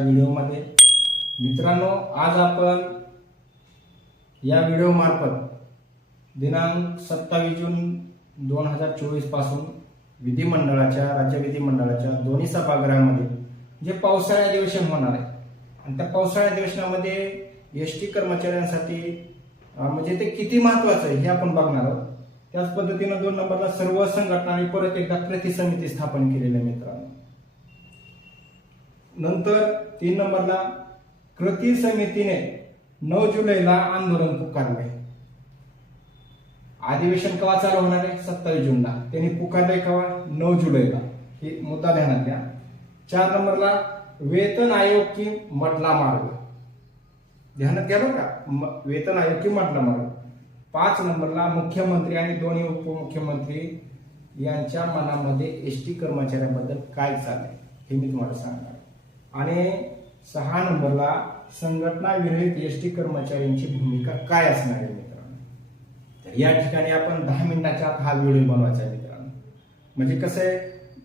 व्हिडिओमध्ये. मित्रांनो आज आपण या व्हिडिओ मार्फत दिनांक सत्तावीस जून दोन हजार चोवीसपासून विधिमंडळाच्या राज्य विधिमंडळाच्या दोन्ही सभागृहामध्ये जे पावसाळी अधिवेशन होणार आहे. आणि त्या पावसाळी अधिवेशनामध्ये एस टी कर्मचाऱ्यांसाठी म्हणजे ते किती महत्वाचं आहे हे आपण बघणार आहोत. त्याच पद्धतीनं दोन नंबरला सर्व संघटना आणि परत एकदा कृती समिती स्थापन केलेली आहे मित्रांनो. नंतर तीन नंबरला कृती समितीने नऊ जुलैला आंदोलन पुकारले. अधिवेशन केव्हा चालू होणार आहे? सत्तावीस जूनला. त्यांनी पुकारले केव्हा नऊ जुलैला. हे मुद्दा ध्यानात घ्या. चार नंबरला वेतन आयोग की मटला मार्ग. ध्यानात घ्या बरं का. वेतन आयोग की मटला मार्ग. पाच नंबरला मुख्यमंत्री आणि दोन्ही उपमुख्यमंत्री यांच्या मनामध्ये एस टी कर्मचाऱ्यांबद्दल काय चाललंय? हे मी तुम्हाला सांगणार आणि सहा नंबरला संघटना विरहित एस टी कर्मचाऱ्यांची भूमिका काय असणार आहे मित्रांनो? तर या ठिकाणी आपण दहा मिनिटाच्या आत हा व्हिडिओ बनवायचा आहे मित्रांनो. म्हणजे कसं आहे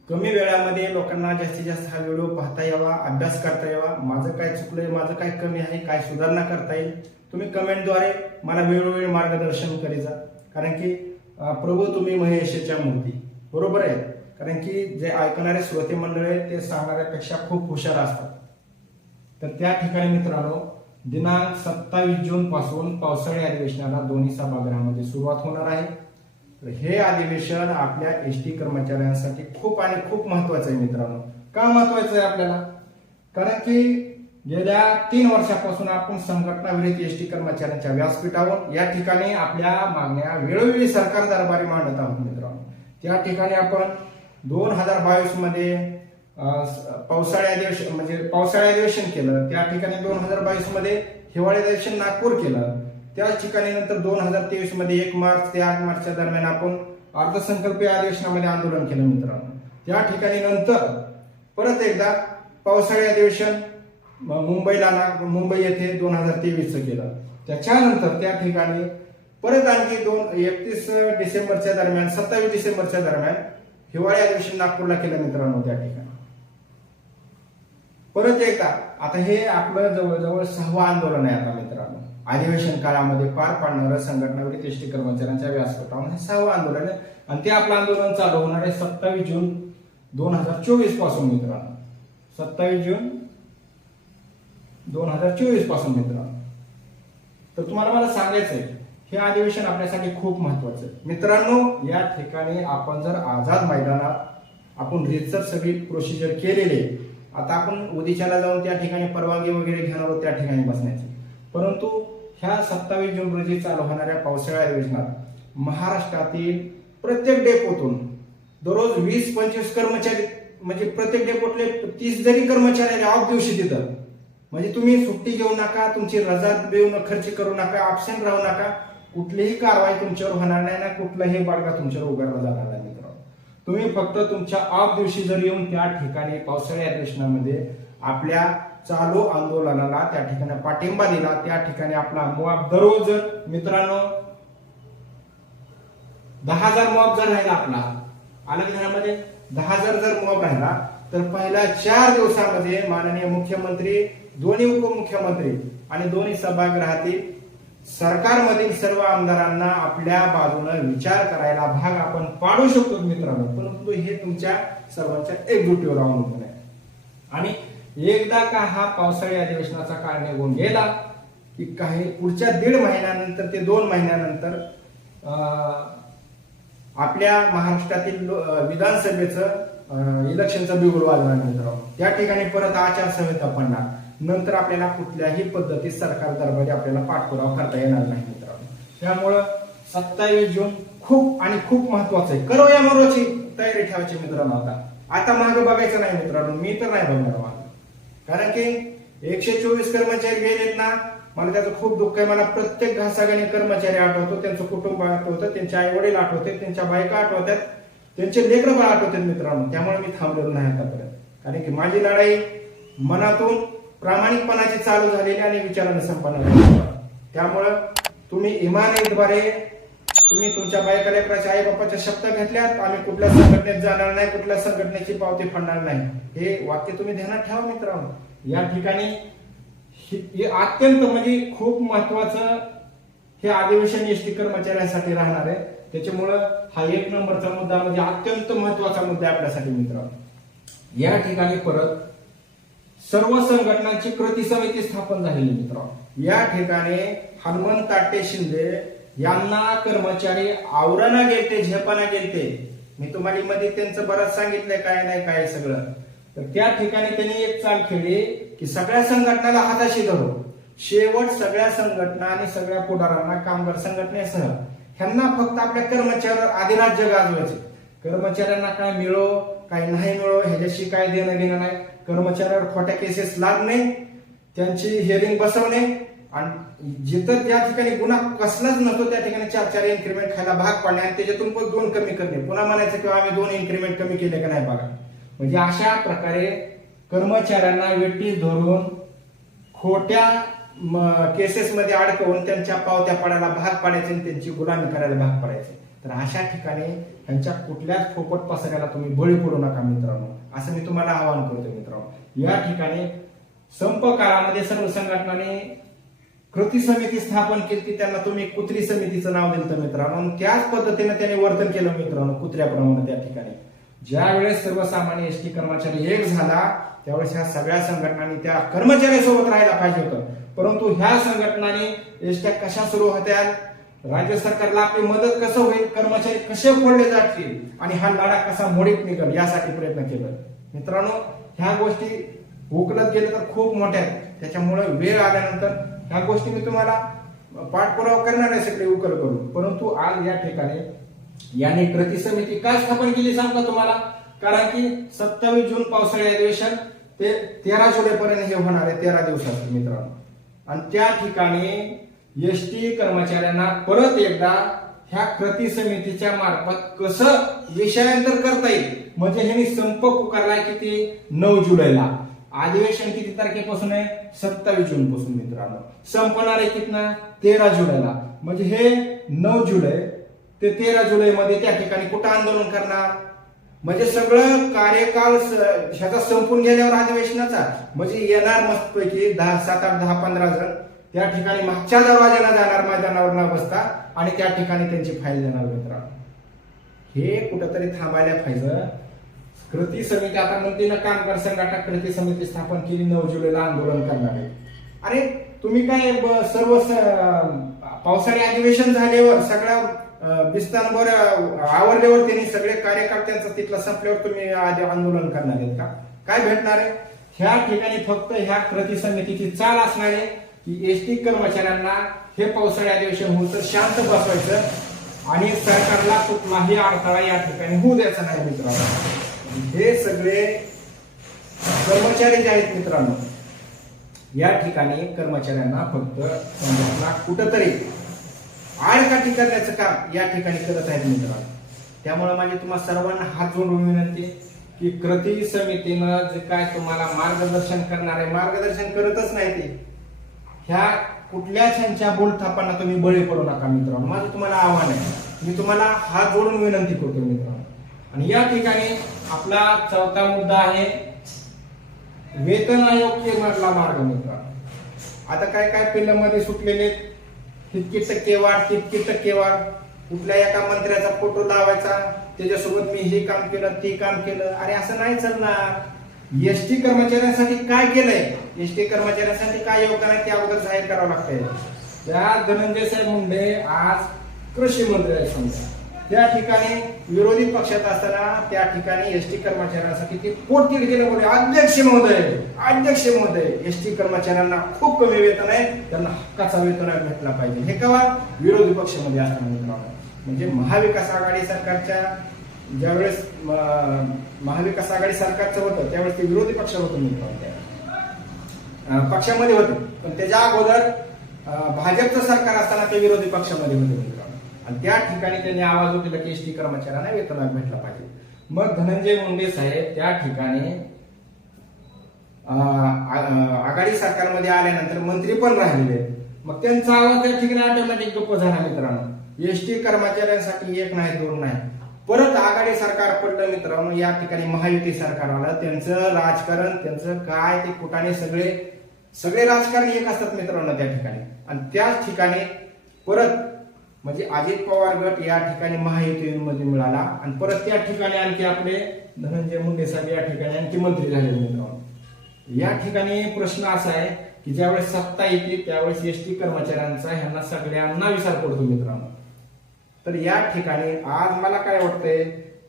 कमी वेळामध्ये लोकांना जास्तीत जास्त हा व्हिडिओ पाहता यावा अभ्यास करता यावा. माझं काय चुकलंय माझं काय कमी आहे काय सुधारणा करता येईल तुम्ही कमेंटद्वारे मला वेळोवेळी मार्गदर्शन करी जा कारण की प्रभू तुम्ही महेशाच्या मूर्ती. बरोबर आहे? कारण की जे ऐकणारे श्रोते मंडळ आहेत ते सांगणाऱ्यापेक्षा खूप हुशार असतात. तर त्या ठिकाणी मित्रांनो दिनांक सत्तावीस जून पासून पावसाळी अधिवेशनाला दोन्ही सभागृहामध्ये सुरुवात होणार आहे. तर हे अधिवेशन आपल्या एस टी कर्मचाऱ्यांसाठी खूप आणि खूप महत्वाचं आहे मित्रांनो. का महत्वाचं आहे आपल्याला? कारण की गेल्या तीन वर्षापासून आपण संघटना विरहित एस टी कर्मचाऱ्यांच्या व्यासपीठावर या ठिकाणी आपल्या मागण्या वेळोवेळी सरकार दरबारी मांडत आहोत मित्रांनो. त्या ठिकाणी आपण दोन हजार बावीसमध्ये पावसाळी अधिवेशन म्हणजे पावसाळी अधिवेशन केलं. त्या ठिकाणी दोन हजार बावीसमध्ये हिवाळी अधिवेशन नागपूर केलं. त्याच ठिकाणी नंतर दोन हजार तेवीसमध्ये एक मार्च ते आठ मार्चच्या दरम्यान आपण अर्थसंकल्पीय अधिवेशनामध्ये आंदोलन केलं मित्रांनो. त्या ठिकाणी नंतर परत एकदा पावसाळी अधिवेशन मुंबईला ना मुंबई येथे दोन हजार तेवीसचं केलं. त्याच्यानंतर त्या ठिकाणी परत आणखी दोन एकतीस डिसेंबरच्या दरम्यान सत्तावीस डिसेंबरच्या दरम्यान हिवाळी अधिवेशन नागपूरला केलं मित्रांनो त्या ठिकाणी. परत एकदा आता हे आपलं जवळजवळ सहावं आंदोलन आहे आता मित्रांनो. अधिवेशन काळामध्ये पार पाडणारं संघटना एसटी कर्मचाऱ्यांच्या व्यासपीठावर हे सहावं आंदोलन आहे. आणि ते आपलं आंदोलन चालू होणार आहे सत्तावीस जून दोन हजार चोवीसपासून मित्रांनो. सत्तावीस जून दोन हजार चोवीसपासून मित्रांनो. तर तुम्हाला मला सांगायचं आहे हे अधिवेशन आपल्यासाठी खूप महत्वाचं आहे. मित्रांनो या ठिकाणी आपण जर आझाद मैदानात आपण रितसर सगळी प्रोसिजर केलेली आता आपण उदिशाला जाऊन त्या ठिकाणी परवानगी वगैरे घेणार आहोत त्या ठिकाणी बसण्याची. परंतु ह्या सत्तावीस जून रोजी चालू होणाऱ्या पावसाळ्या अधिवेशनात महाराष्ट्रातील प्रत्येक डेपोतून दररोज वीस पंचवीस कर्मचारी म्हणजे प्रत्येक डेपोतले तीस जरी कर्मचारी ऑफ दिवशी तिथं म्हणजे तुम्ही सुट्टी घेऊ नका तुमची रजा देऊ खर्च करू नका ऑप्शन राहू नका कुठलीही कारवाई तुमच्यावर होणार नाही ना कुठलाही बाळगा तुमच्यावर उघडला जाणार नाही मित्रांनो. तुम्ही फक्त तुमच्या ऑफ दिवशी जर येऊन त्या ठिकाणी पावसाळी अधिवेशनामध्ये आपल्या चालू आंदोलनाला त्या ठिकाणी पाठिंबा दिला त्या ठिकाणी आपला मुआब दररोज मित्रांनो दहा हजार मुआब जर राहिला आपला अलग घरामध्ये दहा हजार जर मुआब राहिला तर पहिल्या चार दिवसामध्ये माननीय मुख्यमंत्री दोन्ही उपमुख्यमंत्री आणि दोन्ही सभागृहातील सरकारमधील सर्व आमदारांना आपल्या बाजूनं विचार करायला भाग आपण पाडू शकतो मित्रांनो. परंतु हे तुमच्या सर्वांच्या एकजुटीवर अवलंबून आहे. आणि एकदा का हा पावसाळी अधिवेशनाचा काळ निघून गेला की काही पुढच्या दीड महिन्यानंतर ते दोन महिन्यानंतर अं, आपल्या महाराष्ट्रातील विधानसभेचं इलेक्शनचं बिगुल वाजणार मित्रांनो त्या ठिकाणी परत आचारसंहिता पडणार. नंतर आपल्याला कुठल्याही पद्धतीत सरकार दरबारी आपल्याला पाठपुरावा करता येणार नाही मित्रांनो. त्यामुळं सत्तावीस जून खूप आणि खूप महत्वाचं आहे. करो या मरोची तयारी ठेवायची मित्रांनो आता. आता मागे बघायचं नाही मित्रांनो. मी तर नाही बघणार मागे. कारण की एकशे चोवीस कर्मचारी गेलेत ना मला त्याचं खूप दुःख आहे. मला प्रत्येक घासागणी कर्मचारी आठवतो त्यांचं कुटुंब आठवतं त्यांचे आई वडील आठवतात त्यांच्या बायका आठवतात त्यांचे लेकरं बाळ आठवतात मित्रांनो. त्यामुळे मी थांबलेलो नाही आतापर्यंत. कारण की माझी लढाई मनातून प्रामाणिकपणाची चालू झालेली आणि विचाराने संपन्न त्यामुळं तुम्ही इमानद्वारे तुम्ही तुमच्या बायका लेकराच्या आई बापाच्या शब्द घेतल्यात आम्ही कुठल्या संघटनेत जाणार नाही कुठल्या संघटनेची पावती फडणार नाही. हे वाक्य तुम्ही ध्यानात ठेवा मित्रांनो. या ठिकाणी हे अत्यंत म्हणजे खूप महत्वाचं हे अधिवेशन एस टी कर्मचाऱ्यांसाठी राहणार आहे. त्याच्यामुळं हा एक नंबरचा मुद्दा म्हणजे अत्यंत महत्त्वाचा मुद्दा आपल्यासाठी मित्रांनो. या ठिकाणी परत सर्व संघटनांची कृती समिती स्थापन झालेली मित्रांनो. या ठिकाणी हनुमंत ताटे शिंदे यांना कर्मचारी आवरणा गेलते झेपाना गेलते. मी तुम्हाला मध्ये त्यांचं बरंच सांगितलंय काय नाही काय सगळं. तर त्या ठिकाणी त्यांनी एक चाल खेळली की सगळ्या संघटनाला हाताशी धरू शेवट सगळ्या संघटना आणि सगळ्या पुढाऱ्यांना कामगार संघटनेसह ह्यांना फक्त आपल्या कर्मचाऱ्यावर अधिराज्य गाजवायचे. कर्मचाऱ्यांना काय मिळो काय नाही मिळो ह्याच्याशी काय देणं घेणं नाही. कर्मचाऱ्यावर खोट्या केसेस लादणे त्यांची हिअरिंग बसवणे आणि जिथं त्या ठिकाणी गुन्हा कसलाच नसतो त्या ठिकाणी चार चार इन्क्रीमेंट खायला भाग पाडणे आणि त्याच्यातून पण दोन कमी करणे. पुन्हा म्हणायचं किंवा आम्ही दोन इन्क्रीमेंट कमी केले का नाही बघा. म्हणजे अशा प्रकारे कर्मचाऱ्यांना वेटी धरून खोट्या केसेसमध्ये अडकवून त्यांच्या पावत्या पाडायला भाग पाडायचे आणि त्यांची गुलामी करायला भाग पाडायचे. तर अशा ठिकाणी त्यांच्या कुठल्याच फोपट पसरायला तुम्ही बळी पडू नका मित्रांनो. असं मी तुम्हाला आवाहन करतो मित्रांनो. या ठिकाणी संप काळामध्ये सर्व संघटनाने कृती समिती स्थापन केली. की त्यांना तुम्ही कुत्री समितीचं नाव दिलं मित्रांनो. त्याच पद्धतीने त्याने वर्तन केलं मित्रांनो कुत्र्याप्रमाणे त्या ठिकाणी. ज्या वेळेस सर्वसामान्य एस टी कर्मचारी एक झाला त्यावेळेस ह्या सगळ्या संघटनांनी त्या कर्मचाऱ्यासोबत राहायला पाहिजे होतं. परंतु ह्या संघटनांनी एसट्या कशा सुरू होत्या? राज्य सरकारला आपली मदत कसं होईल कर्मचारी कसे फोडले जातील आणि हा लढा कसा मोडीत निघेल यासाठी प्रयत्न केलं. मित्रांनो ह्या गोष्टी उकलत गेल्या तर खूप मोठ्या आहेत. त्याच्यामुळे वेळ आल्यानंतर ह्या गोष्टी मी तुम्हाला पाठपुरावा करणार आहे सगळे उकल करून. परंतु आज या ठिकाणी यांनी कृती समिती का स्थापन केली सांगतो तुम्हाला? कारण की सत्तावीस जून पावसाळी अधिवेशन ते तेरा जुलैपर्यंत हे होणार आहे तेरा दिवसात मित्रांनो. आणि त्या ठिकाणी एस टी कर्मचाऱ्यांना परत एकदा ह्या कृती समितीच्या मार्फत कसं विषयांतर करता येईल? म्हणजे ह्यांनी संप पुकारलाय किती? नऊ जुलैला. अधिवेशन किती तारखेपासून आहे? सत्तावीस जून पासून मित्रांनो. संपणार आहे कितना? तेरा जुलैला. म्हणजे हे नऊ जुलै ते तेरा जुलै मध्ये त्या ठिकाणी कुठं आंदोलन करणार? म्हणजे सगळं कार्यकाळ ह्याचा संपून गेल्यावर अधिवेशनाचा. म्हणजे येणार मस्तपैकी दहा सात आठ दहा पंधरा जण. त्या ठिकाणी मागच्या दरवाज्याला जाणार मैदानावर न बसता आणि त्या ठिकाणी त्यांची फाईल देणार मित्रांनो. हे कुठंतरी थांबायला पाहिजे. कृती समिती आता म्हणते ना कामगार संघटना कृती समिती स्थापन केली नऊ जुलैला आंदोलन करणार आहे. अरे तुम्ही काय सर्व स- पावसाळी अधिवेशन झाल्यावर सगळ्या बिस्तांवर आवरल्यावर त्यांनी सगळे कार्यकर्त्यांचा तिथलं संपल्यावर तुम्ही आधी आंदोलन करणार आहेत का? काय भेटणार आहे? ह्या ठिकाणी फक्त ह्या कृती समितीची चाल असणार आहे. की एस टी कर्मचाऱ्यांना हे पावसाळी अधिवेशन होऊन तर शांत बसवायचं आणि सरकारला कुठलाही अडथळा या ठिकाणी होऊ द्यायचा नाही मित्रांनो. हे सगळे कर्मचारी जे आहेत मित्रांनो या ठिकाणी कर्मचाऱ्यांना फक्त संघटना कुठंतरी आडकाठी करण्याचं काम या ठिकाणी करत आहेत मित्रांनो. त्यामुळे माझी तुम्हाला सर्वांना हात जोडून विनंती की कृती समितीनं जे काय तुम्हाला मार्गदर्शन करणार आहे मार्गदर्शन करतच नाही ते. ह्या कुठल्याच ह्यांच्या बोलथापांना तुम्ही बळी पडू नका मित्रांनो. माझं तुम्हाला आव्हान आहे. मी तुम्हाला हात जोडून विनंती करतो मित्रांनो. आणि या ठिकाणी आपला चौथा मुद्दा आहे वेतन आयोग मधला मार्ग मित्रांनो. आता काय काय पिल्लमध्ये सुटलेले तितकी टक्के वाढ तितकी टक्के वाढ. कुठल्या एका मंत्र्याचा फोटो लावायचा? त्याच्यासोबत मी हे काम केलं ते काम केलं. अरे असं नाही चालणार. एस टी कर्मचाऱ्यांसाठी काय केलंय? एस टी कर्मचाऱ्यांसाठी काय योगदान आहे त्या अगोदर जाहीर करावं लागतंय. त्या धनंजय साहेब मुंडे आज कृषी मंत्री आहेत समजा. त्या ठिकाणी विरोधी पक्षात असताना त्या ठिकाणी एस टी कर्मचाऱ्यांसाठी ते पोटतिड गेले बोलले अध्यक्ष महोदय अध्यक्ष महोदय एस टी कर्मचाऱ्यांना खूप कमी वेतन आहे. त्यांना हक्काचा वेतन भेटला पाहिजे. हे कवा? विरोधी पक्षामध्ये असताना मित्रांनो. म्हणजे महाविकास आघाडी सरकारच्या ज्यावेळेस महाविकास आघाडी सरकारचं होतं त्यावेळेस ते विरोधी पक्ष होतं मित्रांनो पक्षामध्ये होते पण त्याच्या अगोदर भाजपचं सरकार असताना ते विरोधी पक्षामध्ये होते मित्रांनो आणि त्या ठिकाणी त्यांनी आवाज उठला की एस टी कर्मचाऱ्यांना वेतन भेटला पाहिजे. मग धनंजय मुंडे साहेब त्या ठिकाणी आघाडी सरकारमध्ये आल्यानंतर मंत्री पण राहिलेले मग त्यांचा आवाज त्या ठिकाणी ऑटोमॅटिक गप्प झाला मित्रांनो. एसटी कर्मचाऱ्यांसाठी एक नाही दोन नाही. परत आघाडी सरकार पडलं मित्रांनो या ठिकाणी महायुती सरकार आलं. त्यांचं राजकारण त्यांचं काय ते कुठाने सगळे सगळे राजकारण एक असतात मित्रांनो त्या ठिकाणी. आणि त्याच ठिकाणी परत म्हणजे अजित पवार गट या ठिकाणी महायुतीमध्ये मिळाला. आणि परत त्या ठिकाणी आणखी आपले धनंजय मुंडे साहेब या ठिकाणी आणखी मंत्री झाले मित्रांनो. या ठिकाणी प्रश्न असा आहे की ज्यावेळेस सत्ता येते त्यावेळेस एस टी कर्मचाऱ्यांचा ह्यांना सगळ्यांना विचार पडतो मित्रांनो. तर या ठिकाणी आज मला काय वाटतंय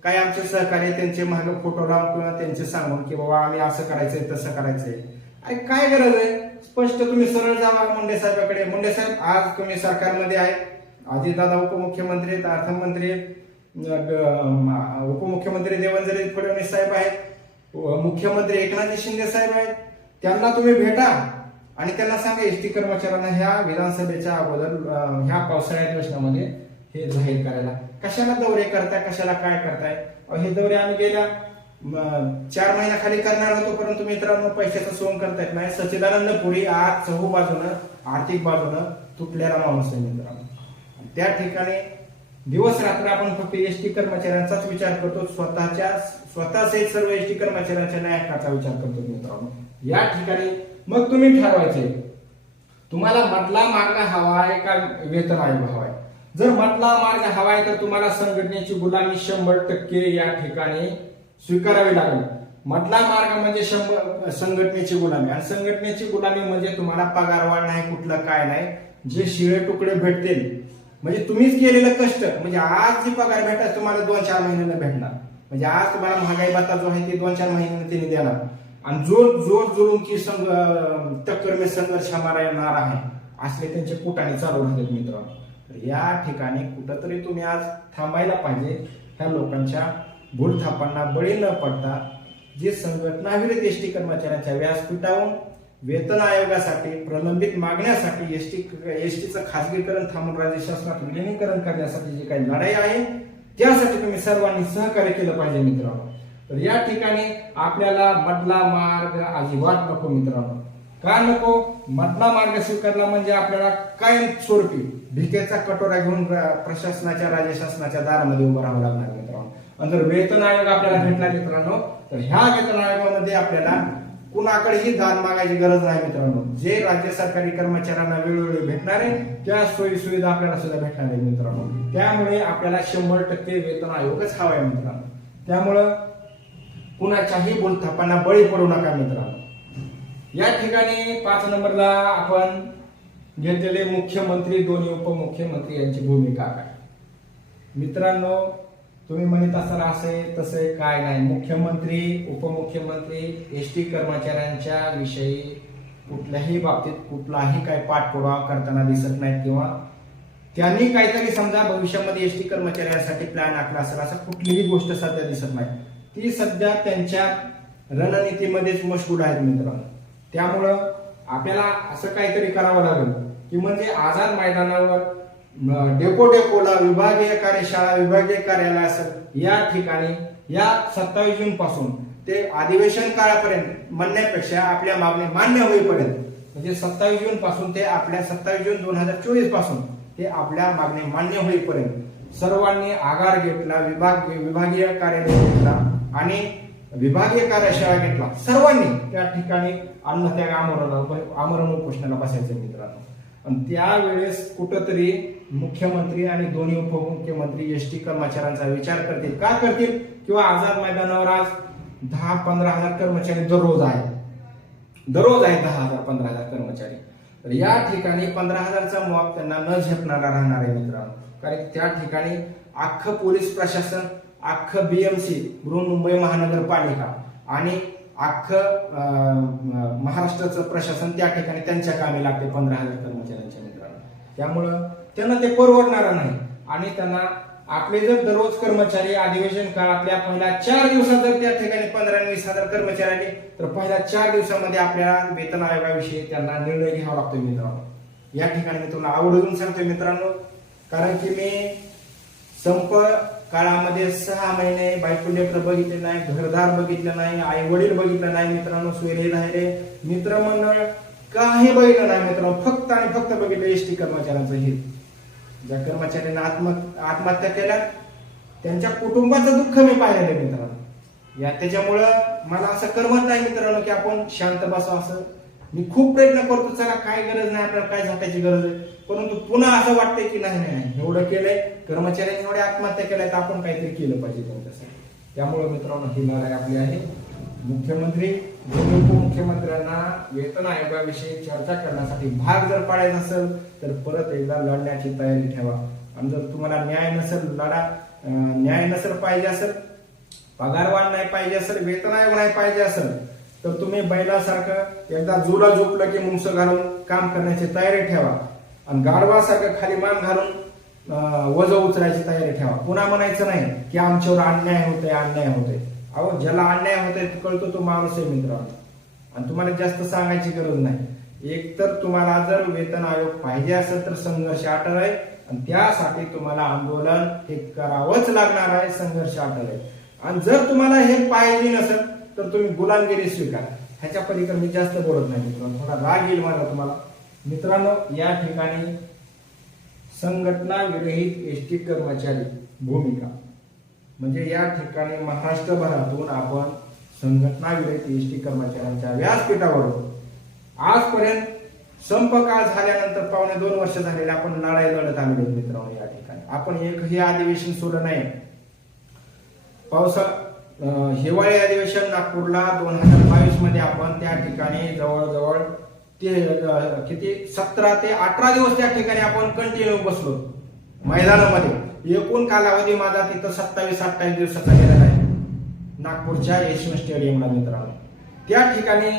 काय आमचे सहकारी त्यांचे महाग फोटो लावून किंवा त्यांचे सांगून की बाबा आम्ही असं करायचंय तसं करायचंय. आणि काय गरज आहे? स्पष्ट तुम्ही सरळ जावा मुंडे साहेबाकडे. मुंडे साहेब आज तुम्ही सरकारमध्ये आहे. अजितदादा उपमुख्यमंत्री आहेत अर्थमंत्री उपमुख्यमंत्री देवेंद्र फडणवीस साहेब आहेत. मुख्यमंत्री एकनाथ शिंदे साहेब आहेत. त्यांना तुम्ही भेटा आणि त्यांना सांगा एस टी कर्मचाऱ्यांना ह्या विधानसभेच्या अगोदर ह्या पावसाळ्यात योजनेमध्ये हे जाहीर करायला. कशाला दौरे करताय कशाला काय करताय? हे दौरे आम्ही गेल्या चार महिन्याखाली करणार होतो परंतु मित्रांनो पैशाचं सोंग करतायत नाही. सच्चिदानंद पुरी आज चहू बाजूनं आर्थिक बाजूनं तुटलेला माणूस आहे मित्रांनो. त्या ठिकाणी दिवस रात्र आपण फक्त एस टी कर्मचाऱ्यांचाच विचार करतो. स्वतःच्या स्वतः सर्व एस टी कर्मचाऱ्यांच्या न्याय हक्काचा विचार करतो मित्रांनो. या ठिकाणी मग तुम्ही ठरवायचे तुम्हाला मधला मार्ग हवा आहे का वेतन आयोग जर मधला मार्ग हवा आहे तर तुम्हाला संघटनेची गुलामी शंभर टक्के या ठिकाणी स्वीकारावी लागेल. मधला मार्ग म्हणजे शंभर संघटनेची गुलामी. आणि संघटनेची गुलामी म्हणजे तुम्हाला पगारवाढ नाही कुठलं काय नाही जे शिळे तुकडे भेटतील. म्हणजे तुम्हीच केलेलं कष्ट. म्हणजे आज जी पगार भेटत तुम्हाला दोन चार महिन्यानं भेटणार. म्हणजे आज तुम्हाला महागाई भत्ता जो आहे ते दोन चार महिन्यानं त्यांनी देणार. आणि जो जोर जोडून संघ टक्कर मी संघर्ष हमारा येणार आहे असले त्यांचे कुटाने चालू राहतात मित्रांनो. या ठिकाणी कुठंतरी तुम्ही आज थांबायला पाहिजे. ह्या लोकांच्या भूलथापांना बळी न पडता जे संघटनाविरुद्ध एस टी कर्मचाऱ्यांच्या व्यासपीठावरून वेतन आयोगासाठी प्रलंबित मागण्यासाठी एस टी एस टीचं खासगीकरण थांबून राज्य शासनात विलिनीकरण करण्यासाठी जी काही लढाई आहे त्यासाठी तुम्ही सर्वांनी सहकार्य केलं पाहिजे मित्रांनो. तर या ठिकाणी आपल्याला मधला मार्ग अजिबात नको मित्रांनो. का नको? मधला मार्ग स्वीकारला म्हणजे आपल्याला कायम स्वरूपी भिकेचा कटोरा घेऊन प्रशासनाच्या राज्य शासनाच्या दारामध्ये उभं राहावं लागणार मित्रांनो. आणि जर वेतन आयोग आपल्याला भेटला मित्रांनो तर ह्या वेतन आयोगामध्ये आपल्याला कुणाकडेही दान मागायची गरज नाही मित्रांनो. जे राज्य सरकारी कर्मचाऱ्यांना वेळोवेळी भेटणार आहे त्या सोयी सुविधा आपल्याला सुद्धा भेटणार आहे मित्रांनो. त्यामुळे आपल्याला शंभर टक्के वेतन आयोगच हवा आहे मित्रांनो. त्यामुळं कुणाच्याही बोलथापांना बळी पडू नका मित्रांनो. या ठिकाणी पाच नंबरला आपण घेतलेले मुख्यमंत्री दोन्ही उपमुख्यमंत्री यांची भूमिका काय? मित्रांनो तुम्ही म्हणत असाल असे तसे काय नाही. मुख्यमंत्री उपमुख्यमंत्री एस टी कर्मचाऱ्यांच्या विषयी कुठल्याही बाबतीत कुठलाही काय पाठपुरावा करताना दिसत नाहीत किंवा त्यांनी काहीतरी समजा भविष्यामध्ये एस टी कर्मचाऱ्यांसाठी प्लॅन आखला असेल असं कुठलीही गोष्ट सध्या दिसत नाही. ती सध्या त्यांच्या रणनीतीमध्येच मशगूड आहेत मित्रांनो. त्यामुळं आपल्याला असं काहीतरी करावं लागेल की म्हणजे आझाद मैदानावर डेपो डेपोला विभागीय कार्यशाळा विभागीय कार्यालय असं या ठिकाणी या सत्तावीस जून पासून ते अधिवेशन काळापर्यंत म्हणण्यापेक्षा आपल्या मागणी मान्य होईपर्यंत म्हणजे सत्तावीस जून पासून ते आपल्या सत्तावीस जून दोन हजार चोवीसपासून ते आपल्या मागणी मान्य होईपर्यंत सर्वांनी आगार घेतला विभाग विभागीय कार्यालय घेतला आणि विभागीय कार्यशाळा घेतला. सर्वांनी त्या ठिकाणी अन्नत्याग आमरण आमरण उपोषणाला बसायचं मित्रांनो. आणि त्यावेळेस कुठंतरी मुख्यमंत्री आणि दोन्ही उपमुख्यमंत्री एस टी कर्मचाऱ्यांचा विचार करतील. का करतील? किंवा आझाद मैदानावर आज दहा पंधरा हजार कर्मचारी दररोज आहेत. दररोज आहे दहा हजार पंधरा हजार कर्मचारी. तर या ठिकाणी पंधरा हजारचा मुआब त्यांना न झेपणारा राहणार आहे मित्रांनो. कारण त्या ठिकाणी अख्खं पोलीस प्रशासन अख्खं बीएमसी बृहन्मुंबई महानगरपालिका आणि अख्खं महाराष्ट्राचं प्रशासन त्या ठिकाणी त्यांच्या कामी लागते पंधरा हजार कर्मचाऱ्यांच्या मित्रांनो त्यामुळं त्यांना ते परवडणार नाही. आणि त्यांना आपले जर दररोज कर्मचारी अधिवेशन काळातल्या पहिल्या चार दिवसात जर त्या ठिकाणी पंधरा वीस हजार कर्मचारी आले तर पहिल्या चार दिवसामध्ये आपल्याला वेतन आयोगाविषयी त्यांना निर्णय घ्यावा लागतो मित्रांनो. या ठिकाणी मी तुम्हाला आवडून सांगतोय मित्रांनो. कारण की मी संप काळामध्ये सहा महिने बायको बघितले नाही घरदार बघितलं नाही आई वडील बघितलं नाही मित्रांनो सोयरे राहिले मित्रमंडळ काही बघितलं नाही मित्रांनो फक्त आणि फक्त बघितलं एस टी कर्मचाऱ्यांचं हित. ज्या कर्मचाऱ्यांना आत्म आत्महत्या केल्या त्यांच्या कुटुंबाचं दुःख मी पाहिलेलं आहे मित्रांनो. या त्याच्यामुळं मला असं करमत नाही मित्रांनो की आपण शांत बसावं असं. मी खूप प्रयत्न करतो चला काय गरज नाही आपल्याला काय झाकायची गरज आहे? परंतु पुन्हा असं वाटतंय की नाही नाही एवढं केलंय कर्मचाऱ्यांनी एवढे आत्महत्या केल्या तर आपण काहीतरी केलं पाहिजे त्यांच्यासाठी. त्यामुळे मित्रांनो ही लढाई आपली आहे. मुख्यमंत्री दोन्ही उपमुख्यमंत्र्यांना वेतन आयोगाविषयी चर्चा करण्यासाठी भाग जर पाडायचा असेल तर परत एकदा लढण्याची तयारी ठेवा. आणि जर तुम्हाला न्याय नसेल लढा न्याय नसेल पाहिजे असेल पगारवाढ नाही पाहिजे असेल वेतन आयोग नाही पाहिजे असेल तर तुम्ही बैलासारखं एकदा जुला झोपलं की मुंस घालून काम करण्याची तयारी ठेवा. आणि गाढवासारखं खाली मान घालून वज उचलायची तयारी ठेवा. पुन्हा म्हणायचं नाही की आमच्यावर अन्याय होतोय अन्याय होतोय. अहो ज्याला अन्याय होतोय कळतो तो माणूस आहे मित्रांनो. आणि तुम्हाला जास्त सांगायची गरज नाही. एक तर तुम्हाला जर वेतन आयोग पाहिजे असेल तर संघर्ष अटल आहे. आणि त्यासाठी तुम्हाला आंदोलन हे करावंच लागणार आहे संघर्ष अटल आहे. आणि जर तुम्हाला हे पाहिजे नसेल तर तुम्ही गुलामगिरी स्वीकारा. ह्याच्या पलीकडे मी जास्त बोलत नाही मित्रांनो. थोडा राग येईल मला तुम्हाला. मित्रांनो या ठिकाणी संघटना विरहित एस टी कर्मचारी भूमिका. म्हणजे या ठिकाणी महाराष्ट्रभरातून आपण संघटना विरहित एस टी कर्मचाऱ्यांच्या व्यासपीठावर आजपर्यंत संप काळ झाल्यानंतर पावणे दोन वर्ष झालेले आपण लढाई लढत आलेलो मित्रांनो या ठिकाणी. आपण एकही अधिवेशन सोडलं नाही. पावसा हिवाळी अधिवेशन नागपूरला दोन हजार बावीसमध्ये आपण त्या ठिकाणी जवळजवळ ते किती? सतरा ते अठरा दिवस त्या ठिकाणी आपण कंटिन्यू बसलो. मैदानामध्ये. एकूण कालावधी माझा तिथं सत्तावीस अठ्ठावीस दिवसाचा गेलेला आहे. नागपूरच्या यशवंत स्टेडियमला मित्रांनो. त्या ठिकाणी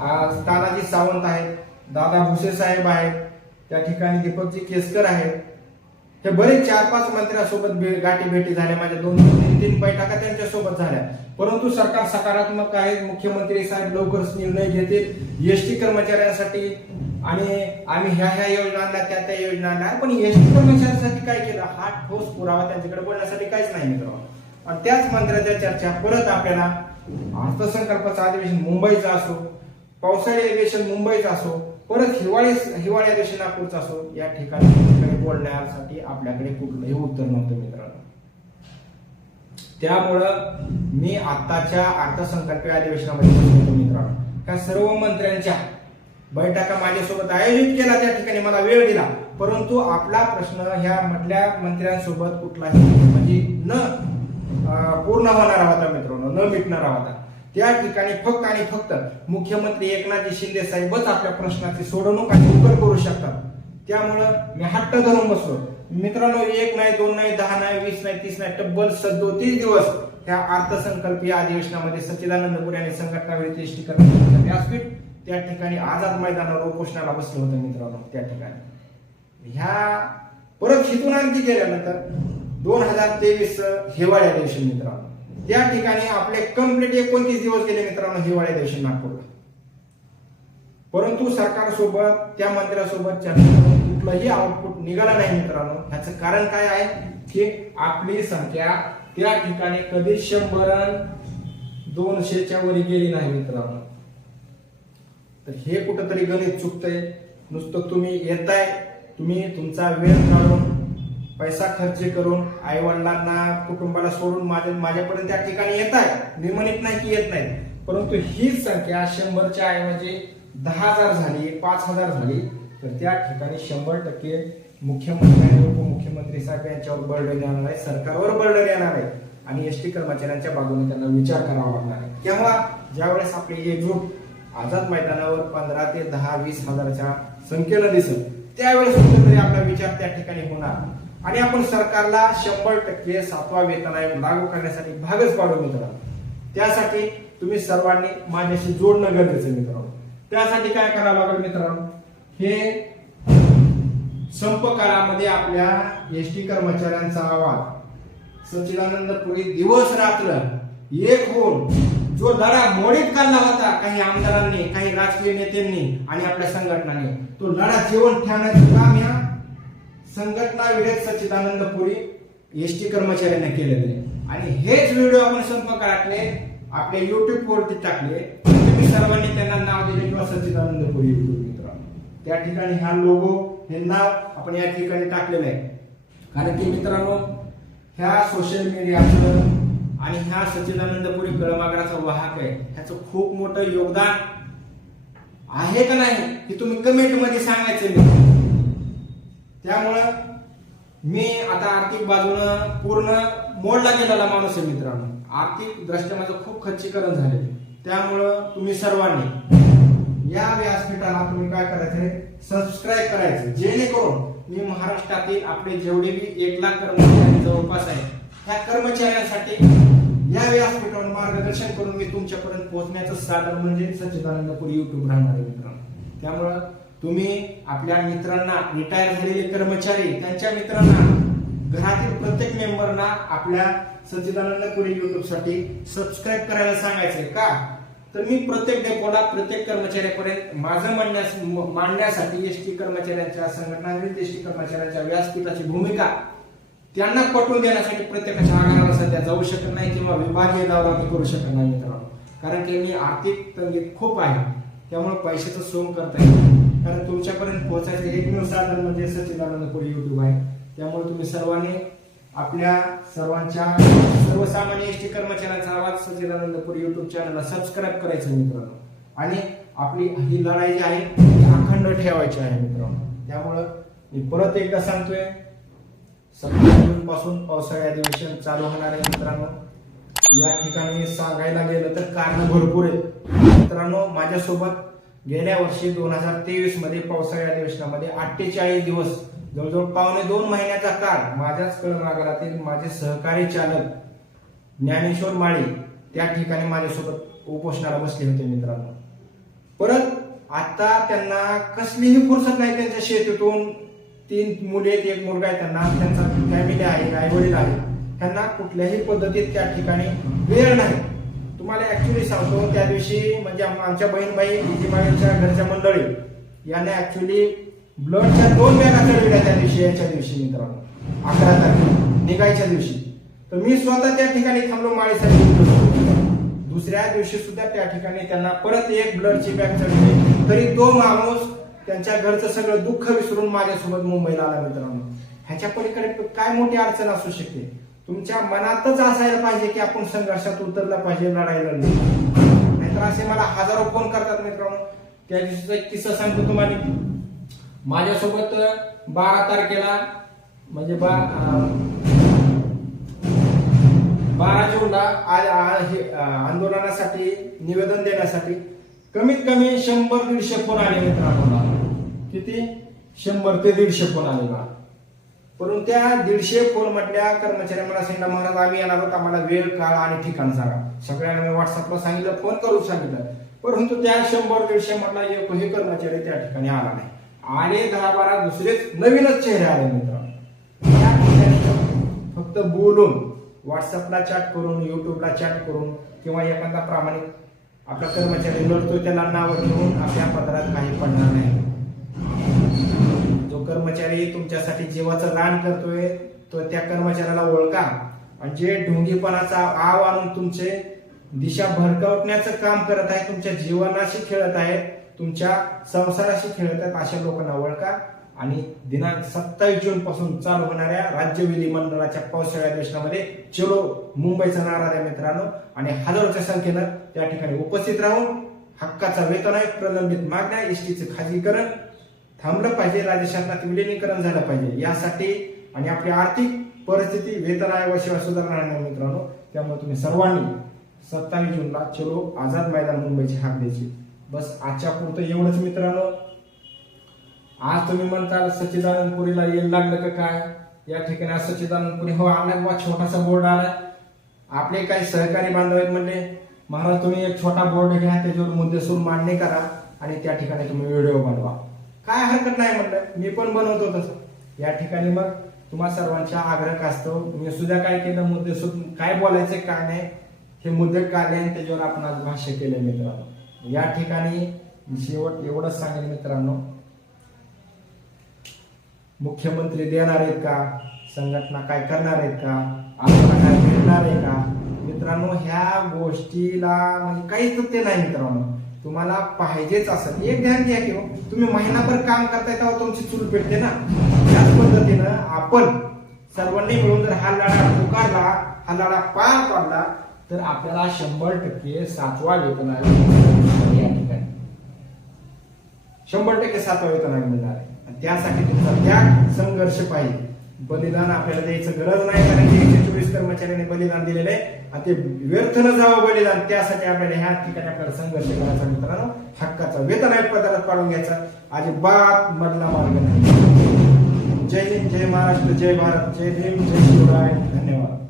आज तानाजी सावंत आहेत दादा भुसे साहेब आहेत त्या ठिकाणी दीपकजी केसकर आहेत तर बरेच चार पाच मंत्र्यांसोबत भे- गाठी भेटी झाल्या माझ्या दोन तीन तीन बैठका त्यांच्यासोबत झाल्या. परंतु सरकार सकारात्मक आहे मुख्यमंत्री साहेब लवकरच निर्णय घेतील. एसटी कर्मचाऱ्यांसाठी आणि आम्ही ह्या ह्या योजना आणल्या त्या त्या योजना आणल्या पण एसटी कर्मचाऱ्यांसाठी काय केलं? हा ठोस पुरावा त्यांच्याकडे बोलण्यासाठी काहीच नाही मित्रांनो. आणि त्याच मंत्र्याच्या चर्चा परत आपल्याला अर्थसंकल्पाचं अधिवेशन मुंबईचं असो पावसाळी अधिवेशन मुंबईचं असो परत हिवाळी हिवाळी दिवशी नागपूरचा असो या ठिकाणी बोलण्यासाठी आपल्याकडे कुठलंही उत्तर नव्हतं मित्रांनो. त्यामुळं मी आताच्या अर्थसंकल्पीय अधिवेशनामध्ये होतो मित्रांनो. त्या सर्व मंत्र्यांच्या बैठका माझ्यासोबत आयोजित केला त्या ठिकाणी मला वेळ दिला. परंतु आपला प्रश्न ह्या म्हटल्या मंत्र्यांसोबत कुठलाही म्हणजे न पूर्ण होणारा होता मित्रांनो न मिटणारा होता. त्या ठिकाणी फक्त आणि फक्त मुख्यमंत्री एकनाथजी शिंदे साहेबच आपल्या प्रश्नाची सोडवणूक आणि उत्तर करू शकतात. त्यामुळं मी हट्ट धरून बसलो. मित्रांनो एक नाही दोन नाही दहा नाही वीस नाही तीस नाही तब्बल सदोतीस दिवस त्या अर्थसंकल्पीय अधिवेशनामध्ये सच्चिदानंद आणि संघटना वेळी व्यासपीठ त्या ठिकाणी आझाद मैदानावर उपोषणाला बसलं होतं मित्रांनो त्या ठिकाणी. ह्या परत हिथून आणखी गेल्यानंतर दोन हजार तेवीस हिवाळी अधिवेशन मित्रांनो. त्या ठिकाणी आपले कंप्लीट एकोणतीस दिवस गेले मित्रांनो हिवाळी अधिवेशन नागपूरला. परंतु सरकारसोबत त्या मंत्र्यासोबत चर्चा करून कुठलंही आउटपुट निघाला नाही मित्रांनो. ह्याचं कारण काय आहे? की आपली संख्या त्या ठिकाणी कधी शंभर दोनशेच्या वरी गेली नाही मित्रांनो. तर हे कुठंतरी गणित चुकतंय. नुसतं तुम्ही येताय तुम्ही तुमचा वेळ काढून पैसा खर्च करून आई वडिलांना कुटुंबाला सोडून माझ्या माझ्यापर्यंत त्या ठिकाणी येत आहे. मी म्हणत नाही की येत नाही. परंतु हीच संख्या शंभरच्या ऐवजी दहा हजार झाली पाच हजार झाली तर त्या ठिकाणी शंभर टक्के मुख्यमंत्री आणि उपमुख्यमंत्री साहेब यांच्यावर बर्डन येणार आहे सरकारवर बर्डन येणार आहे. आणि एस टी कर्मचाऱ्यांच्या बाजूने त्यांना विचार करावा लागणार आहे. तेव्हा ज्यावेळेस आपली एकजूट आझाद मैदानावर पंधरा ते दहा वीस हजाराच्या संख्येला दिसत त्यावेळेस कुठेतरी आपला विचार त्या ठिकाणी होणार. आणि आपण सरकारला शंभर टक्के सातवा वेतन आयोग लागू करण्यासाठी भागच पाडू मित्रांनो त्यासाठी तुम्ही सर्वांनी माझ्याशी जोडणं गरजेचं मित्रांनो. त्यासाठी काय करावं लागेल मित्रांनो? हे संप काळामध्ये आपल्या एस टी कर्मचाऱ्यांचा आवाज सचिदानंद पुरी दिवस रात्र एक होऊन जो लढा मोडीत काढला होता काही आमदारांनी काही राजकीय नेत्यांनी आणि आपल्या संघटनांनी तो लढा जेवण ठेवण्याचं काम या संघटना विधेयक सच्चिदानंद पुरी एस टी कर्मचाऱ्यांनी केलेले आहे. आणि हेच व्हिडिओ आपण संपर्कातले आपल्या युट्यूब वरती टाकले. तुम्ही सर्वांनी त्यांना नाव दिले किंवा सच्चिदानंद पुरी युट्यूब मित्रांनो त्या ठिकाणी हा लोगो हे नाव आपण या ठिकाणी टाकलेलं आहे. कारण की मित्रांनो ह्या सोशल मीडियाचं आणि ह्या सच्चिदानंदपुरी कळमागराचा वाहक आहे ह्याचं खूप मोठं योगदान आहे का नाही हे तुम्ही कमेंटमध्ये सांगायचं मी त्यामुळं मी आता आर्थिक बाजूनं पूर्ण मोडला गेलेला माणूस आहे मित्रांनो. आर्थिक दृष्ट्या माझं खूप खच्चीकरण झाले त्यामुळं तुम्ही सर्वांनी या व्यासपीठाला तुम्ही काय करायचं सबस्क्राईब करायचं जेणेकरून मी महाराष्ट्रातील आपले जेवढे बी एक लाख कर्मचारी जवळपास आहे त्या कर्मचाऱ्यांसाठी या व्यासपीठावर मार्गदर्शन करून मी तुमच्यापर्यंत पोहोचण्याचं साधन म्हणजे सच्चिदानंदपूर युट्यूब राहणार आहे मित्रांनो. त्यामुळं तुम्ही आपल्या मित्रांना रिटायर झालेले कर्मचारी त्यांच्या मित्रांना घरातील प्रत्येक मेंबरना आपल्या सच्चिदानंदपुरी युट्यूबसाठी सबस्क्राईब करायला सांगायचंय का? तर मी प्रत्येक डेपोला प्रत्येक कर्मचाऱ्यापर्यंत माझं म्हणण्यास मांडण्यासाठी एस टी कर्मचाऱ्यांच्या संघटना एस टी कर्मचाऱ्यांच्या व्यासपीठाची भूमिका त्यांना पटवून देण्यासाठी प्रत्येकाच्या आगाराला सध्या जाऊ शकत नाही किंवा विभागीय दौरा मी करू शकत नाही मित्रांनो. कारण की मी आर्थिक तंगीत खूप आहे त्यामुळे पैशाचं सोंग करता येईल कारण तुमच्यापर्यंत पोहोचायचं एकमेव साधन म्हणजे सच्चिदानंदपुरी युट्यूब आहे. त्यामुळे तुम्ही सर्वांनी आपल्या सर्वांच्या सर्वसामान्य एस टी कर्मचाऱ्यांचा आवाज सच्चिदानंदपुरी युट्यूब चॅनलला सबस्क्राईब करायचं मित्रांनो. आणि आपली ही लढाई जी आहे ती अखंड ठेवायची आहे मित्रांनो. त्यामुळं मी परत एकदा सांगतोय सत्तावीस जून पासून पावसाळी अधिवेशन चालू होणार आहे मित्रांनो. या ठिकाणी सांगायला गेलं तर कारण भरपूर आहे मित्रांनो माझ्यासोबत गेल्या वर्षी दोन हजार तेवीसमध्ये पावसाळी अधिवेशनामध्ये अठ्ठेचाळीस दिवस जवळजवळ पावणे दोन महिन्याचा काळ माझ्याच कळनागरातील माझे सहकारी चालक ज्ञानेश्वर माळी त्या ठिकाणी माझ्यासोबत उपोषणाला बसले होते मित्रांनो. परत आता त्यांना कसलीही फुरसत नाही त्यांच्या शेतीतून. तीन मुले आहेत एक मुलगा आहे त्यांना त्यांचा फॅमिली आहे आई वडील आहे त्यांना कुठल्याही पद्धतीत त्या ठिकाणी वेळ नाही. तुम्हाला ऍक्च्युली सांगतो त्या दिवशी म्हणजे आमच्या बहीणबाई इजिबाईंच्या घरच्या मंडळी याने ऍक्च्युली ब्लडच्या दोन बॅगा चढविल्या त्या दिवशी याच्या दिवशी मित्रांनो. अकरा तारखेला निघायच्या दिवशी. तर मी स्वतः त्या ठिकाणी थांबलो माळीसाठी. दुसऱ्या दिवशी सुद्धा त्या ठिकाणी त्यांना परत एक ब्लडची बॅग चढली. तरी तो माणूस त्यांच्या घरचं सगळं दुःख विसरून माझ्यासोबत मुंबईला आला मित्रांनो. ह्याच्या पलीकडे काय मोठी अडचण असू शकते? तुमच्या मनातच असायला पाहिजे की आपण संघर्षात उतरला पाहिजे लढायला नाहीतर असे मला हजारो फोन करतात मित्रांनो. त्या दिवशीचा एक किस्सा सांगतो तुम्हाला. माझ्यासोबत बारा तारखेला म्हणजे बा बारा जूनला आंदोलनासाठी निवेदन देण्यासाठी कमीत कमी शंभर दीडशे फोन आले मित्रांनो. किती? शंभर ते दीडशे फोन आले मला परंतु त्या दीडशे फोन म्हटल्या कर्मचारी मला सांगितलं महाराज आम्ही येणार आहोत. आम्हाला वेळ काळ आणि ठिकाण सांगा. सगळ्यांना मी व्हॉट्सअपला सांगितलं फोन करून सांगितलं. परंतु त्या शंभर दीडशे मधला एकही कर्मचारी त्या ठिकाणी आला नाही. आले दहा बारा दुसरेच नवीनच चेहरे आले मित्रांनो. त्या फक्त बोलून व्हॉट्सअपला चॅट करून युट्यूबला चॅट करून किंवा एखादा प्रामाणिक आपला कर्मचारी लढतोय त्याला नाव ठेवून आपल्या पदरात काही पडणार नाही. जो कर्मचारी तुमच्यासाठी जीवाचं दान करतोय तो त्या कर्मचाऱ्याला ओळखा. आणि जे ढोंगीपणाचा आव आणून तुमचे दिशा भरकवण्याचं काम करत आहे तुमच्या जीवनाशी खेळत आहे तुमच्या संसाराशी खेळत आहेत अशा लोकांना ओळखा. आणि दिनांक सत्तावीस जून पासून चालू होणाऱ्या राज्य विधिमंडळाच्या पावसाळ्या अधिवेशनामध्ये चलो मुंबईचा नारा द्या मित्रांनो. आणि हजारोच्या संख्येनं त्या ठिकाणी उपस्थित राहून हक्काचा वेतन आहे प्रलंबित मागण्या एसटीचं खाजगीकरण थांबलं पाहिजे राज्य शासनात विलिनीकरण झालं पाहिजे. यासाठी आणि आपली आर्थिक परिस्थिती वेतन आयोगाशिवाय सुधारणार नाही मित्रांनो. त्यामुळे तुम्ही सर्वांनी सत्तावीस जूनला चलो आझाद मैदान मुंबईची हाक द्यायची. बस आजच्या पुरतं एवढंच मित्रांनो. आज तुम्ही म्हणताल सच्चिदानंदपुरीला येईल लागलं का काय? या ठिकाणी आज सच्चिदानंदपुरी हो आलाय बा छोटासा बोर्ड आला. आपले काही सहकारी बांधव आहेत म्हणले महाराज तुम्ही एक छोटा बोर्ड घ्या त्याच्यावर मुद्देसूद मांडणी करा आणि त्या ठिकाणी तुम्ही व्हिडिओ बनवा. काय हरकत नाही म्हटलं. मी पण बनवतो तसं. या ठिकाणी मग तुम्हा सर्वांच्या आग्रह असतो मी सुद्धा काय केलं मुद्दे काय बोलायचे काय नाही हे मुद्दे काढले आणि त्याच्यावर आपण आज भाष्य केले मित्रांनो. या ठिकाणी शेवट एवढंच सांगेल मित्रांनो. मुख्यमंत्री देणार आहेत का? संघटना काय करणार आहेत का? आपल्याला काय भेटणार आहे का? मित्रांनो ह्या गोष्टीला म्हणजे काहीच तथ्य नाही मित्रांनो. तुम्हाला पाहिजेच असं. एक ध्यान घ्या की हो, तुम्ही महिनाभर काम करताय तेव्हा तुमची चूल पेटते ना? त्याच पद्धतीनं आपण सर्वांनी मिळून जर हा लढा पुकारला हा लढा पार पाडला तर आपल्याला शंभर टक्के सातवा वेतन आयोग या ठिकाणी. शंभर टक्के सातवा वेतन आयोग मिळणार. आहे आणि त्यासाठी तुमचा त्याग संघर्ष पाहिजे. बलिदान आपल्याला द्यायचं गरज नाही कारण की एकशे चोवीस कर्मचाऱ्यांनी बलिदान दिलेलं आहे. ते व्यर्थ न जावं बलिदान त्यासाठी आपल्याला ह्या ठिकाणी आपल्याला संघर्ष करायचा मित्रांनो. हक्काचा वेतन आहे पदार्थ पाडून घ्यायचा. अजिबात मधला मार्ग नाही. जय हिंद जय महाराष्ट्र जय भारत जय भीम जय शिवराय. धन्यवाद.